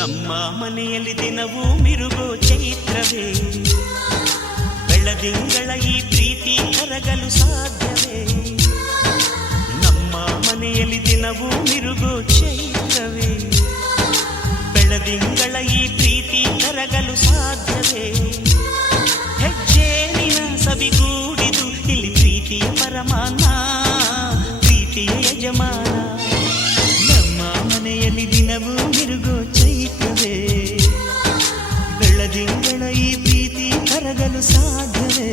ನಮ್ಮ ಮನೆಯಲ್ಲಿ ದಿನವೂ ಮಿರುಗೋ ಚೈತ್ರವೇ, ಬೆಳದಿಂಗಳ ಈ ಪ್ರೀತಿ ಕರಗಲು ಸಾಧ್ಯವೇ? ನಮ್ಮ ಮನೆಯಲ್ಲಿ ದಿನವೂ ಮಿರುಗೋ ಚೈತ್ರವೇ, ಬೆಳದಿಂಗಳ ಈ ಪ್ರೀತಿ ಕರಗಲು ಸಾಧ್ಯವೇ? ಹೆಜ್ಜೇನಿನ ಸವಿಗೂಡಿದು ಇಲ್ಲಿ ಪ್ರೀತಿಯ ಪರಮಾನ, ಪ್ರೀತಿಯ ಯಜಮಾನ. ನಮ್ಮ ಮನೆಯಲ್ಲಿ ದಿನವೂ ಮಿರುಗೋ ಚೈತ್ರವೇ, ಬೆಳದಿಂಗಳ ಈ ಪ್ರೀತಿ ಕರಗಲು ಸಾಧ್ಯವೇ?